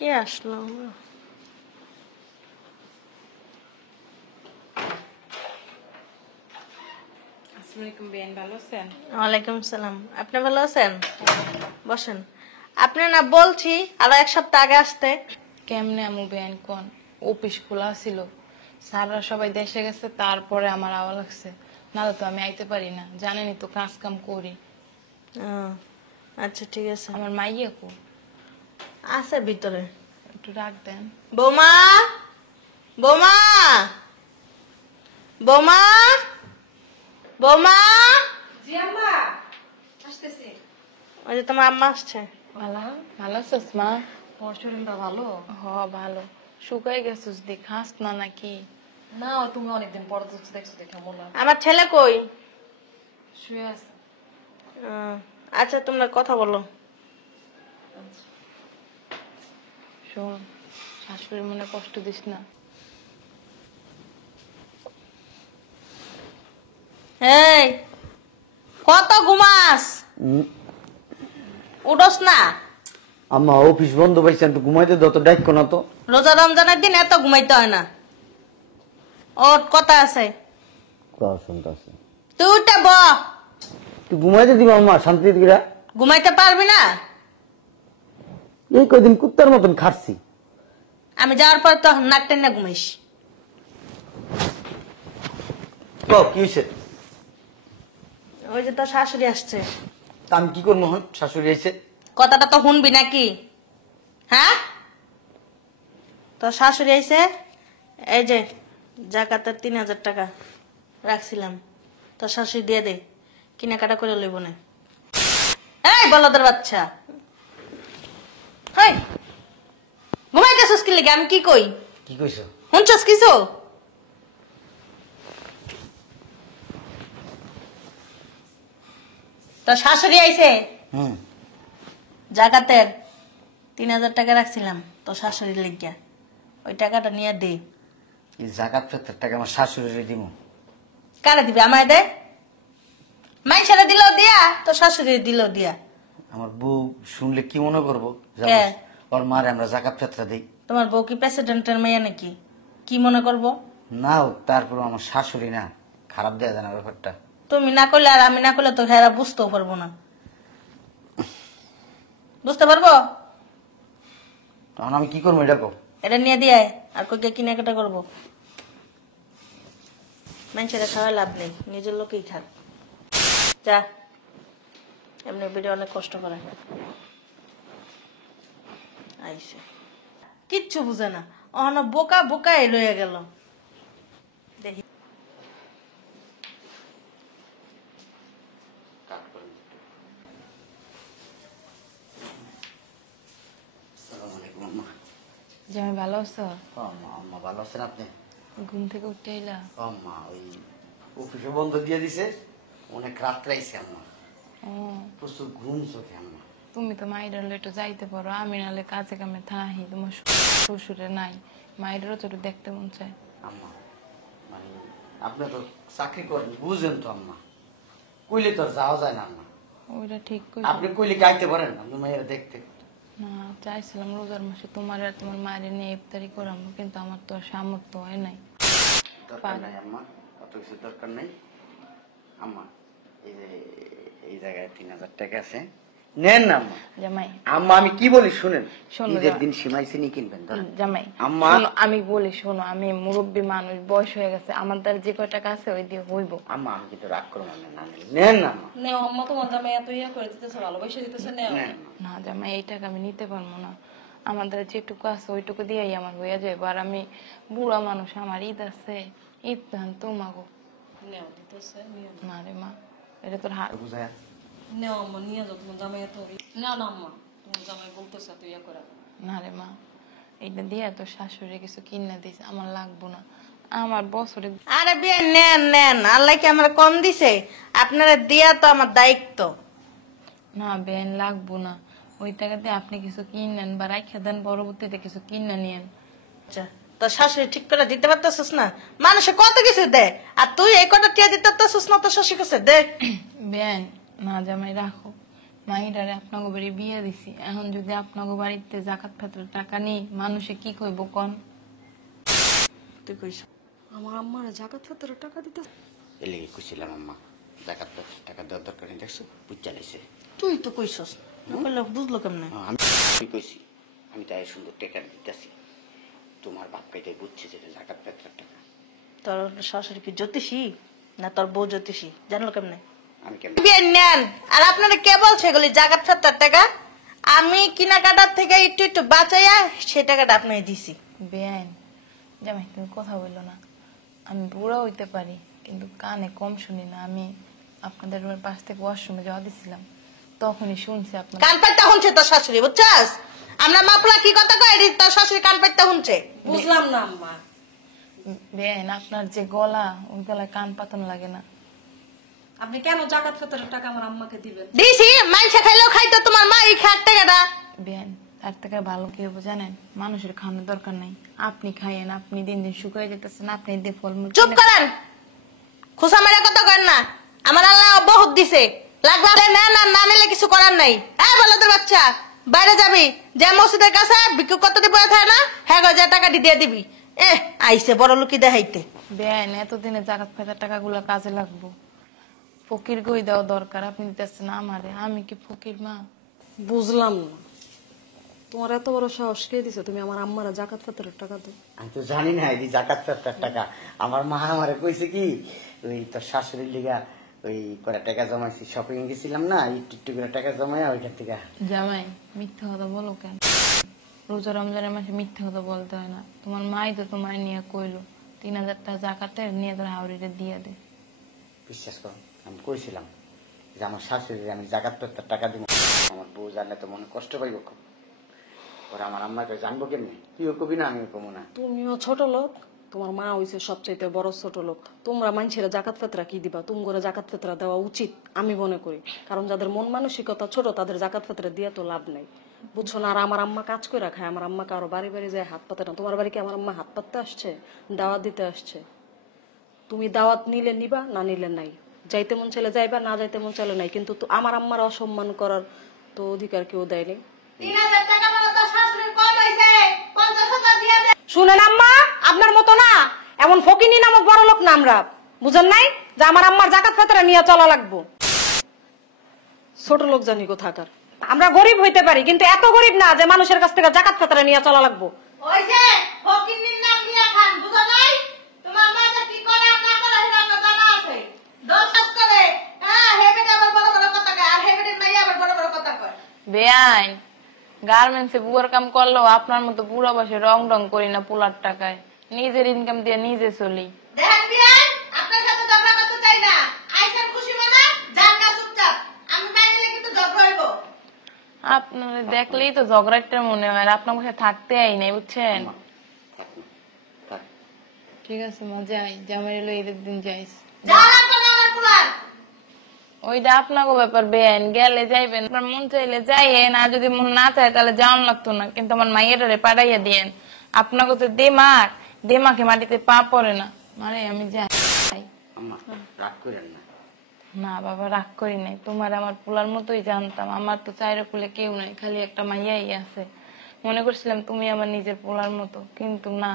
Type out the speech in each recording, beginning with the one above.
কে আসলো? ওয়ালাইকুম সালাম। আপনি ভালো আছেন? বসেন। আপনি না বলছি আরো এক সপ্তাহ আগে আসতে। কেমনে আমু বেআইন কোন অফিস খোলা ছিল, স্যাররা সবাই দেশে গেছে, তারপরে আমার আওয়া লাগছে। নাহলে তো আমি আইতে পারি না, জানেনই তো কাজ কাম করি। আচ্ছা ঠিক আছে। আমার মাইয়া কো আছে ভিতরে, একটু ডাক দেন। বৌমা, বৌমা, বৌমা, বৌমা। জি আম্মা, আসতেছি। ওই যে তোমার আম্মা আসছে। ভালো ভালো আছিস মা? তোর শরীরটা ভালো? হ ভালো। শুকাই গেছিস দি, খাস না নাকি? না, তুমি অনেকদিন পর দেখছো দেখে মনে হয়। আমার ছেলে কই? শুয়ে আছে। আচ্ছা তোমরা কথা বলো। শোন, শাশুড়ির মনে কষ্ট দিস না। এই কত ঘুমাস? উঠোস না? আম্মা অফিস বন্ধ পাইছেন তো ঘুমাইতে দাও তো, ডাইকো না তো। রোজা রমজানের দিন এত ঘুমাইতে হয় না। ওর কথা আছে, শুনতেছে। তুই উঠে ব। তুই ঘুমাইতে দিবা আম্মা শান্তি দিরা? ঘুমাইতে পারবি না? এই কয়দিন কুত্তার মতন খাচ্ছি। আমি যাওয়ার পর তো নাক টেনে ঘুমাইস। কি হয়েছে? ওই যে তোর শাশুড়ি আসছে। তা আমি কি করবো? হন শাশুড়ি আইছে, কথাটা তো শুনবি নাকি? হ্যাঁ, তোর শাশুড়ি আইছে। এই যে জাকাতের 3000 টাকা রাখছিলাম, তোর শাশুড়ি দিয়ে দে, কেনাকাটা করে লইব না। এই বলদের বাচ্চা, হেই ঘুমাইতেছস কি লাগে? আমি কি কই? কি কইছো? শুনছস কিছু? তোর শাশুড়ি আইছে। জাকাতের 3000 টাকা রাখছিলাম তোর শাশুড়ির লেগিয়া, ওই টাকাটা নিয়ে দে। এই জাকাত ফেরতের টাকা আমার শাশুড়ি দিব? কারে দিবি? আমায় দে। মাইশারে দিল দিয়া, তোর শাশুড়ি দিল দিয়া। আমার বউ শুনলে কি মনে করবো? কে? ওর মারে আমরা জাকাত ফেরতে দিই। তোমার বউ কি প্রেসিডেন্টের মেয়ে নাকি? কি মনে করব? না হোক, তারপর আমার শাশুড়ি না, খারাপ দেয়া যায় না ব্যাপারটা। তুমি না করলে আর আমি না করলে তো হেরা বুঝতেও পারবো না। বুঝতে পারবো? তখন আমি কি করবো এটা কও? এটা নিয়ে দিয়ে আর কই কেনাকাটা করবো। মানুষেরা খাওয়াই লাভ নেই, নিজের লোকেই খাক। যা, এমনি ভিডিও অনেক কষ্ট করে আইসে, কিচ্ছু বুঝে না। অহন বোকা বোকাই রয়ে গেল। দেখি জামাই ভালো আছো? আম্মা ভালো আছেন আপনি? ঘুম থেকে উঠে এলা? আম্মা ওই অফিসে বন্ধ দিয়ে দিছে, অনেক রাত্রে আইছে আম্মা, প্রচুর ঘুম চোখে আম্মা। তুমি তো মাইডার একটু যাইতে পারো, আমি নাহলে কাজে কামে থাহি। তোমার শ্বশুরে নাই, মাইডারও তো একটু দেখতে মন চায়। আম্মা মানে আপনি তো চাকরি করেন, বুঝেন তো আম্মা, কইলে তো আর যাওয়া যায় না আম্মা। ওইটা ঠিক কই। আপনি কইলে কি আইতে পারেন আপনি মায়ের দেখতে? না, চাইছিলাম রোজার মাসে তোমার আর তোমার মায়ের নিয়ে ইফতারি করাবো, কিন্তু আমার তো আর সামর্থ্য হয় নাই। দরকার নাই আম্মা, অত কিছু দরকার নেই আম্মা। এই যে এই জায়গায় 3000 টাকা আছে, নেন না আম্মা। জামাই আম্মা আমি কি বলি শুনেন, শোনো ঈদের দিন সিমাই চিনি কিনবেন। জামাই আম্মা আমি বলি শোনো, আমি মুরব্বী মানুষ, বয়স হয়ে গেছে, আমার দ্বারা যে কয় টাকা আছে ওই দিয়ে হইব। আম্মা আমি কিন্তু রাগ করবো না, নেন না আম্মা। নেও আম্মা, তোমার জামাই এত ইয়া করে দিতেছে, ভালোবাসা দিতেছে, নেও। না জামাই, এই টাকা আমি নিতে পারবো না, আমার দ্বারা যেটুকু আছে ওইটুকু দিয়েই আমার হইয়া যাবে। আর আমি বুড়া মানুষ, আমার ঈদ আছে, ঈদ ধান তোমাগো। নেও দিতেছে, নিও না রে মা, এটা তোর হাত বুঝায়। নেও আম্মা, নিয়ে যাও। তোমার জামাই এত না না আম্মা, তোমার জামাই বলতেছে এত ইয়া করে। না রে মা, এইটা দিয়ে তোর শাশুড়ি কিছু কিনে দিস, আমার লাগবো না। আমার বছরে আরে বিয়ে নেন নেন, আল্লাহ কি আমার কম দিছে? আপনারা দিয়া তো আমার দায়িত্ব। না বেন লাগবো না, ওই টাকা দিয়ে আপনি কিছু কিনেন বা রাখা দেন, পরবর্তীতে কিছু কিনে নিয়েন। আচ্ছা, তোর শাশুড়ি ঠিক করে দিতে পারতেছিস না? মানুষে কত কিছু দেয়, আর তুই এই কটা টিয়া দিতে পারতেছিস না? তোর শাশুড়ি কাছে দে। বেন না জামাই রাখো, মাইরারে আপনাকে বাড়ি বিয়ে দিছি, এখন যদি আপনাকে বাড়িতে জাকাত ফেতরের টাকা নিই মানুষে কি কইব কোন? তুই কইস আমার আম্মার জাকাত ফেতরের টাকা দিতে এলে কইছিলাম আম্মা জাকাত টাকা দেওয়ার দরকার নেই, দেখছো বুঝা লাইছে। তুই তো কইছস না কইলে বুঝলো কেমনে? আমি কইছি, আমি তাই সুন্দর টাকা দিতেছি, তোমার বাপ কাইটাই বুঝছে যেটা জাকাত ফেতরের টাকা। তোর শাশুড়ি কি জ্যোতিষী না তোর বউ জ্যোতিষী জানলো কেমনে? আমি কেন বিয়ে নেন আর আপনারা কে বলছে এগুলি জাকাত ফেতরের টাকা? আমি কেনাকাটার থেকে একটু একটু বাঁচাইয়া সেই টাকাটা আপনাকে দিছি। বেআইন জামাই তুমি কথা বললো না, আমি বুড়া হইতে পারি কিন্তু কানে কম শুনি না। আমি আপনাদের রুমের পাশ থেকে ওয়াশরুমে যাওয়া দিছিলাম, তখনই শুনছি আপনার কান পাইতে শুনছে তোর শাশুড়ি, বুঝছাস? আমরা মাপলা কি কথা কয় এটি তোর শাশুড়ি কান পাইতে শুনছে। বুঝলাম না আম্মা। বেআইন আপনার যে গলা, ওই গলায় কান পাতন লাগে না। আপনি কেন জাকাত ফেতরের টাকা আমার আম্মাকে দিবেন? দিছি মাইনসা খাইলেও খাইতো তোমার মা এই খাট টাকাটা। বেআইন তার থেকে ভালো কি হবো জানেন? মানুষের খাওয়ানোর দরকার নাই, আপনি খাইয়েন, আপনি দিন দিন শুকাই যেতেছেন, আপনি দিয়ে ফলমূল চুপ করেন, খোসা মেরে কথা করেন না। আমার আল্লাহ বহুত দিছে, লাগলে নেন আর না নিলে কিছু করার নাই। হ্যাঁ বলো তোর বাচ্চা বাইরে যাবি, যে মসজিদের কাছে ভিক্ষু কত দিব থাকে না, হ্যাঁ গো যা টাকা দিয়ে দিবি। আইসে বড় লোকি দেখাইতে। বেআইন এতদিনে জাকাত ফেতার টাকাগুলো কাজে লাগবো, ফকির গই দেওয়া দরকার, আপনি দিতেছেন আমারে, আমি কি ফকির মা? বুঝলাম না, তোমার এত বড় সাহস কে দিছে তুমি আমার আম্মারা জাকাত ফেতরের টাকা দাও? আমি তো জানি না এই জাকাত ফেতরের টাকা। আমার মা আমারে কইছে কি, ওই তোর শাশুড়ির লিগা ওই করে টাকা জমাইছি, শপিং গেছিলাম না, একটু একটু করে টাকা জমাইয়া ওইখান থেকে। জামাই মিথ্যা কথা বলো কেন? রোজা রমজানের মাসে মিথ্যা কথা বলতে হয় না। তোমার মাই তো তোমার নিয়ে কইলো 3000 টাকা জাকাতে নিয়ে তোর হাওড়িতে দিয়ে দে। বিশ্বাস করো আমি কইছিলাম যে আমার শাশুড়ি আমি জাকাত ফেতরের টাকা দিব, আমার বউ জানলে তো মনে কষ্ট পাইব খুব। ওরা আমার আম্মাকে জানবো কেমনি? তুইও কবি না আমিও কমো না। তুমিও ছোট লোক, তোমার মা হইছে সবচাইতে বড় ছোট লোক। তোমরা মানুষেরা জাকাত ফেতরা কি দিবা? তুমি করে জাকাত ফেতরা দেওয়া উচিত আমি মনে করি, কারণ যাদের মন মানসিকতা ছোট তাদের জাকাত ফেতরা দিয়ে তো লাভ নাই, বুঝছো না? আর আমার আম্মা কাজ করে খায়, আমার আম্মাকে আরো বাড়ি বাড়ি যায় হাত পাতে না। তোমার বাড়ি কি আমার আম্মা হাত পাততে আসছে? দাওয়াত দিতে আসছে। তুমি দাওয়াত নিলে নিবা, না নিলে নাই। যাইতে মন চাইলে যাইবা, না যাইতে মন চাইলে নাই। কিন্তু আমার আম্মার অসম্মান করার তো অধিকার কেউ দেয়নি। 3000 টাকা বলো তোর শাশুড়ির কম হইছে, 50,000 দিয়ে দে। শুনেন আম্মা, আপনার মতো না এমন ফকিনি নামক বড় লোক না আমরা, বুঝেন নাই যে আমার আম্মার জাকাত ফেতরা নিয়ে চলা লাগবো? ছোট লোক জানি কোথাকার। আমরা গরিব হইতে পারি কিন্তু এত গরিব না যে মানুষের কাছ থেকে জাকাত ফেতরা নিয়ে চলা লাগবো। ওইছে ফকিন্নির নাম নিয়া খান, বুঝো নাই? তোমার মা যে কি করে আর না করে সেটা আমার জানা আছে। দশ করে হ্যাঁ হেবেটে আবার বড় বড় কথা কয়, আর হেবেটে নাই আবার বড় বড় কথা কয়। বেআইন গার্মেন্টসে বুয়ার কাম করলেও আপনার মতো বুড়া বসে রং রং করি না পোলার টাকায়, নিজের ইনকাম দিয়ে নিজে চলি। দেখেন বিয়ান, আপনার সাথে ঝগড়া করতে চাই না। আইসেন খুশি মনে যান না চুপচাপ, আমি মাইলে কিন্তু ঝগড়া হইব। আপনারা দেখলেই তো ঝগড়াটা মনে হয়, আর আপনার কাছে থাকতে আই নাই, বুঝছেন? থাক না, থাক। ঠিক আছে মা যাই, জামাই এলো ঈদের দিন যাইস। যা লাগবে না আমার পুলার। ওইটা আপনাকে ব্যাপার বেআইন, গেলে যাইবেন, আপনার মন চাইলে যাইয়েন, আর যদি মন না চায় তাহলে যাওয়ান লাগতো না, কিন্তু আমার মাইয়েরারে পাঠাইয়া দিয়েন। আপনাকে তো দেমাকে মাটিতে পা পড়ে না, মানে আমি যাই। আম্মা রাগ করেন না। না বাবা রাগ করি নাই, তোমার আমার পোলার মতোই জানতাম। আমার তো চাইরে কুলে কেউ নাই, খালি একটা মাইয়াই আছে। মনে করছিলাম তুমি আমার নিজের পোলার মতো, কিন্তু না,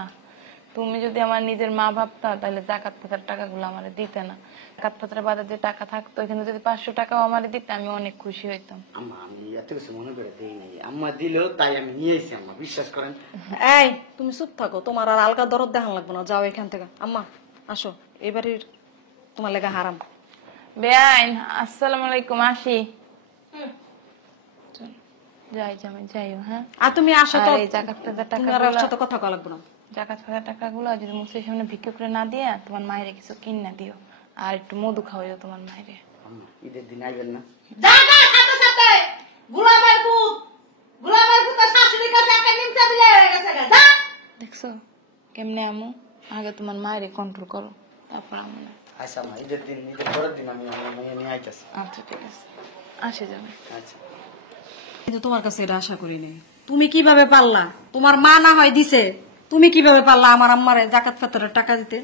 তুমি যদি আমার নিজের মা ভাবতা তাহলে জাকাত ফাতার টাকাগুলো আমার দিতে না। জাকাত ফাতার বাদে যে টাকা থাকতো এখানে যদি 500 টাকাও আমার দিতে আমি অনেক খুশি হইতাম। আম্মা আমি এত কিছু মনে করে দেই নাই, আম্মা দিল তাই আমি নিয়ে এসেছি। আম্মা বিশ্বাস করেন। এই তুমি চুপ থাকো, তোমার আর আলগা দরদ দেখান লাগবে না, যাও এখান থেকে। আম্মা আসো, এবারের তোমার লেগা হারাম। বেআইন আসসালামু আলাইকুম, আসি। যাই জামাই যাইও। হ্যাঁ আর তুমি আসো তো, আর এই জাকাত ফাতার তুমি আর ওর টাকাগুলো, সাথে কথা কওয়া লাগবে না। জাকাত ফাতার টাকাগুলো যদি মুসলির সামনে ভিক্ষা করে না দিয়ে তোমার মায়ের কিছু কিনা দিও, আর একটু মধু খাওয়াইও তোমার মায়েরে। আম্মা ঈদের দিন আইবেন না? যা না সাথে সাথে গুলামের পুত আর শাশুড়ির কাছে একটা নিমচা বিলে হয়ে গেছে যা। দেখছো কেমনে আমু? আগে তোমার মায়েরে কন্ট্রোল করো, তারপর আমু না। আচ্ছা আম্মা ঈদের দিন, ঈদের পরের দিন আমি আমার মেয়ে নিয়ে আইতেছি। আচ্ছা ঠিক আছে, আসে যাবে। আচ্ছা কিন্তু তোমার কাছে এটা আশা করি নাই। তুমি কিভাবে পারলা? তোমার মা না হয় দিছে, তুমি কিভাবে পারলা আমার আম্মারে জাকাত ফেতরের টাকা দিতে?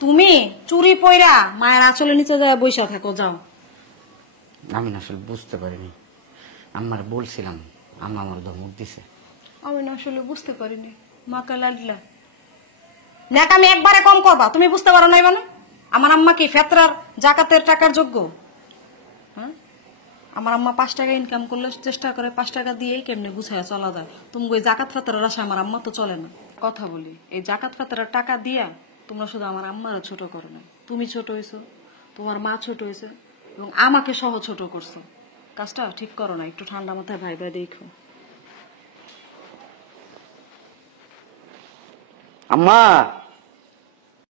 তুমি চুরি পয়রা মায়ের আঁচলের নিচে যায় বইসা থাকো, যাও। আমি না আসলে বুঝতে পারিনি, আম্মার বলছিলাম, আম্মা আমার ধমক দিছে। আমি না আসলে বুঝতে পারিনি। মাকে লাডলা নেক আমি একবারে কম করবা, তুমি বুঝতে পারো নাই মানে? আমার আম্মা কি ফেতরার জাকাতের টাকার যোগ্য? হ্যাঁ, আমার আম্মা 5 টাকা ইনকাম করলে চেষ্টা করে 5 টাকা দিয়েই কেমনে গুছায় চলা যায়। তুমি ওই জাকাত ফেতরার আশা আমার আম্মা তো চলে না। কথা বলি, এই জাকাত ফেতরার টাকা দিয়া তোমরা শুধু আমার আম্মারও ছোট করো না, তুমি ছোট হইছো, তোমার মা ছোট হইছে, এবং আমাকে সহ ছোট করছো। কাজটা ঠিক করো না, একটু ঠান্ডা মাথায় ভাইবা দেখো। আম্মা